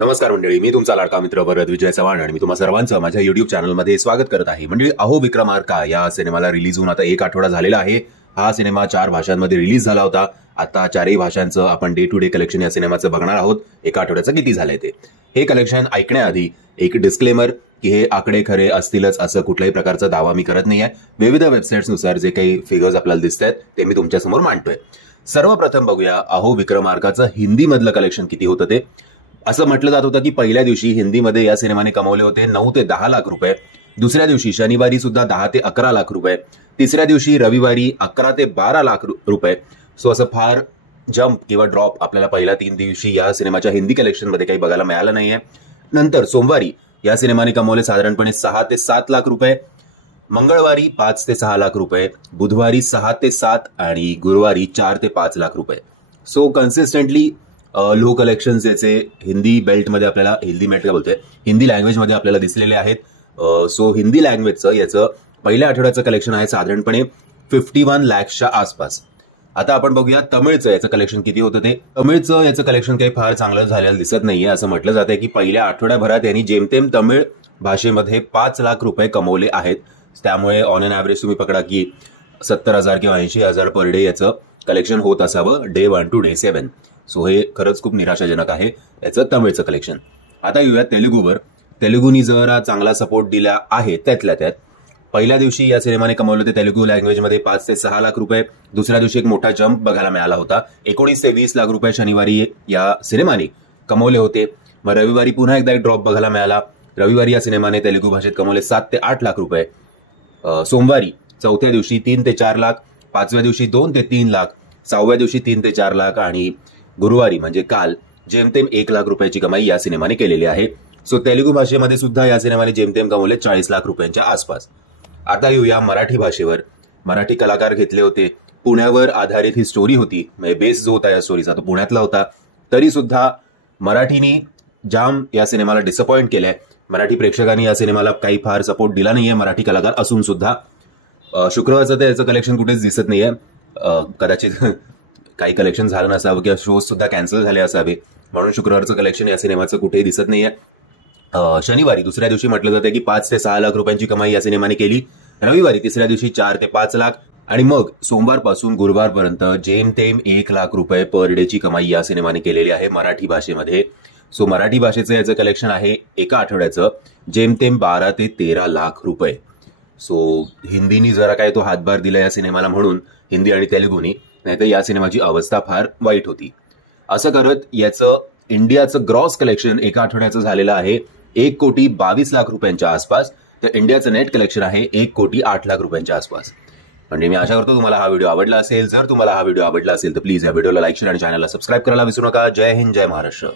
नमस्कार मंडळी, मी तुमचा लाडका मित्र वरद विजय चव्हाण आणि मी तुम्हा सर्वांचं माझ्या युट्यूब चॅनलमध्ये स्वागत करत आहे. मंडळी, अहो विक्रमार्का या सिनेमाला रिलीज होऊन आता 1 आठवडा झालेला आहे. हा सिनेमा 4 भाषांमध्ये रिलीज झाला होता. आता 4ही भाषांचं आपण डे टू डे कलेक्शन या सिनेमाचं बघणार आहोत. 1 आठवड्याचं किती झालंय ते. हे कलेक्शन ऐकण्याआधी एक डिस्क्लेमर की हे आकडे खरे असतीलच असं कुठल्याही प्रकारचा दावा मी करत नाहीये. विविध वेबसाईट्सनुसार जे काही फिगर्स आपल्याला दिसत आहेत ते मी तुमच्यासमोर मांडतोय. सर्वप्रथम बघूया अहो विक्रमार्काचं हिंदी मधलं कलेक्शन किती होतं ते. असं म्हटलं जात होतं की पहिल्या दिवशी हिंदीमध्ये या सिनेमाने कमवले होते 9 ते 10 लाख रुपये. दुसऱ्या दिवशी शनिवारी सुद्धा 10 ते 11 लाख रुपये. तिसऱ्या दिवशी रविवारी 11 ते 12 लाख रुपये. सो असं फार जम्प किंवा ड्रॉप आपल्याला पहिल्या 3 दिवशी या सिनेमाच्या हिंदी कलेक्शनमध्ये काही बघायला मिळालं नाहीये. नंतर सोमवारी या सिनेमाने कमवले साधारणपणे 6 ते 7 लाख रुपये. मंगळवारी 5 ते 6 लाख रुपये. बुधवारी 6 ते 7 आणि गुरुवारी 4 ते 5 लाख रुपये. सो कन्सिस्टंटली लो कलेक्शन्स याचे हिंदी बेल्टमध्ये आपल्याला हिंदी लँग्वेजमध्ये आपल्याला दिसलेले आहेत. सो हिंदी लँग्वेजचं याचं पहिल्या आठवड्याचं कलेक्शन आहे साधारणपणे 51 लॅक्सच्या आसपास. आता आपण बघूया तमिळचं याचं कलेक्शन किती होतं ते. तमिळचं याचं कलेक्शन काही फार चांगलं झालेलं दिसत नाहीये. असं म्हटलं जातंय की पहिल्या आठवड्याभरात यांनी जेमतेम तमिळ भाषेमध्ये 5 लाख रुपये कमवले आहेत. त्यामुळे ऑन एन ॲव्हरेज तुम्ही पकडा की 70,000 किंवा 80,000 पर डे याचं कलेक्शन होत असावं डे 1 टू डे 7. सो हे खरंच खूप निराशाजनक आहे याचं तमिळचं कलेक्शन. आता येऊया तेलुगूवर. तेलुगूनी जरा चांगला सपोर्ट दिला आहे. त्यातल्या त्यात पहिल्या दिवशी या सिनेमाने कमवले होते तेलुगू लँग्वेजमध्ये 5 ते 6 लाख रुपये. दुसऱ्या दिवशी एक मोठा जम्प बघायला मिळाला होता. 19 ते 20 लाख रुपये शनिवारी या सिनेमाने कमवले होते. मग रविवारी पुन्हा एकदा एक ड्रॉप बघायला मिळाला. रविवारी या सिनेमाने तेलुगू भाषेत कमवले 7 ते 8 लाख रुपये. सोमवारी चौथ्या दिवशी 3 ते 4 लाख. 5व्या दिवशी 2 ते 3 लाख. 6व्या दिवशी 3 ते 4 लाख आणि गुरुवारी म्हणजे काल जेमतेम 1 लाख रुपयाची कमाई या सिनेमाने केलेली आहे. सो तेलुगू भाषेमध्ये सुद्धा या सिनेमाने जेमतेम कमवले 40 लाख रुपयांच्या आसपास. आता येऊया मराठी भाषेवर. मराठी कलाकार घेतले होते. पुण्यावर आधारित ही स्टोरी होती. म्हणजे बेस जो होता या स्टोरीचा तो पुण्यातला होता. तरी सुद्धा मराठीने जाम या सिनेमाला डिसअपॉइंट केलंय. मराठी प्रेक्षकांनी या सिनेमाला काही फार सपोर्ट दिला नाहीये मराठी कलाकार असून सुद्धा. शुक्रवारचं तर याचं कलेक्शन कुठेच दिसत नाहीये. कदाचित काही कलेक्शन झालं नसावं किंवा शोज सुद्धा कॅन्सल झाले असावे म्हणून शुक्रवारचं कलेक्शन या सिनेमाचं कुठेही दिसत नाहीये. शनिवारी दुसऱ्या दिवशी म्हटलं जातं की 5 ते 6 लाख रुपयांची कमाई या सिनेमाने केली. रविवारी तिसऱ्या दिवशी 4 ते 5 लाख आणि मग सोमवारपासून गुरुवारपर्यंत जेमतेम 1 लाख रुपये पर डेची कमाई या सिनेमाने केलेली आहे मराठी भाषेमध्ये. सो मराठी भाषेचं याचं कलेक्शन आहे एका आठवड्याचं जेमतेम 12 ते 13 लाख रुपये. सो हिंदीनी जरा काय तो हातभार दिला या सिनेमाला म्हणून हिंदी आणि तेलुगूनी, नाहीतर या सिनेमाची अवस्था फार वाईट होती. असं करत याचं इंडियाचं ग्रॉस कलेक्शन एका आठवड्याचं झालेलं आहे 1,22,00,000 रुपयांच्या आसपास. तर इंडियाचं नेट कलेक्शन आहे 1,08,00,000 रुपयांच्या आसपास. म्हणजे मी आशा करतो तुम्हाला हा व्हिडिओ आवडला असेल. जर तुम्हाला हा व्हिडिओ आवडला असेल तर प्लीज या व्हिडिओला लाईक शेअर आणि चॅनलला सबस्क्राईब करायला विसरू नका. जय हिंद, जय महाराष्ट्र.